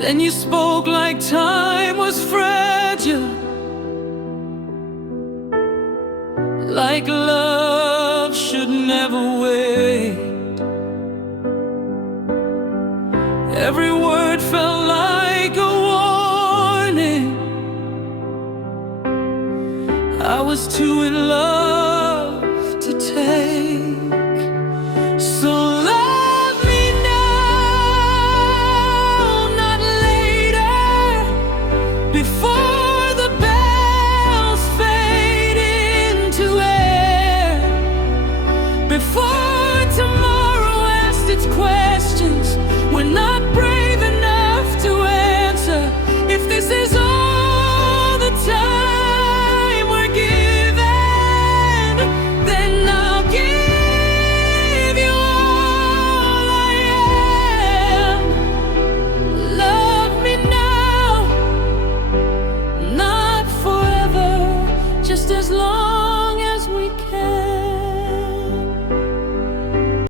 Then you spoke like time was fragile, like love should never wait. Every word felt like a warning. I was too in love to take. So love me now, not later, before the bells fade into air, before tomorrow asks its questions. We're not brave enough to answer. If this is all the time we're given, then I'll give you all I am. Love me now, not forever, just as long